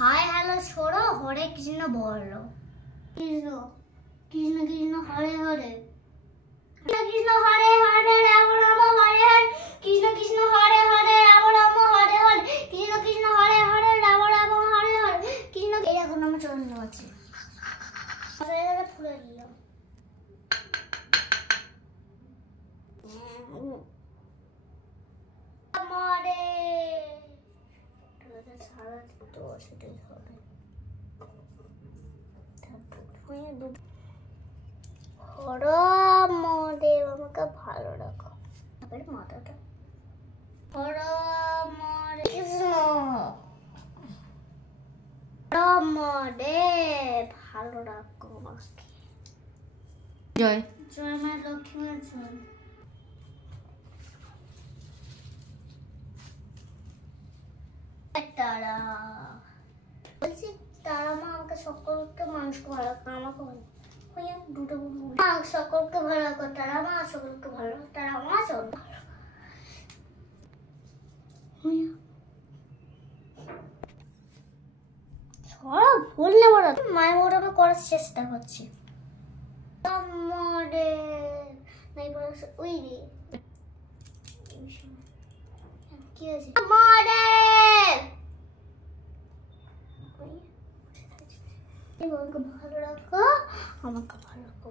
Hi hello ছোড়ো, হরে কৃষ্ণ বলো। কৃষ্ণ কৃষ্ণ কৃষ্ণ হরে হরে, কৃষ্ণ কৃষ্ণ হরে হরে, রাম রাম হরে হরে, কৃষ্ণ কৃষ্ণ হরে হরে, রাম রাম হরে হরে, কৃষ্ণ কৃষ্ণ হরে হরে, রাম রাম হরে হরে, কৃষ্ণ। এরকম আমার চরণ আছে। ফুলে দিলাম। মরে সারা তো সেটাই হবে। হরমদেব আমাকে ভালো রাখো। মাথাটা হরমরে কৃষ্ণ, হরমদেব ভালো রাখো আমাকে। জয় জয় মা লক্ষ্মী জয়। তারা বলছি, তারা মা আমাকে সকলকে মানুষকে ভালো রাখো, আমাকে ভালো দুটো সকলকে ভালো রাখো। তারা মা সকলকে ভালো রাখো, তারা মা সকল ভালো সব ভুল না বলো। মায়ের মোট আমি করার চেষ্টা করছি। ওই রে কি আছে আমাকে ভালো রাখো, আমাকে ভালো রাখো।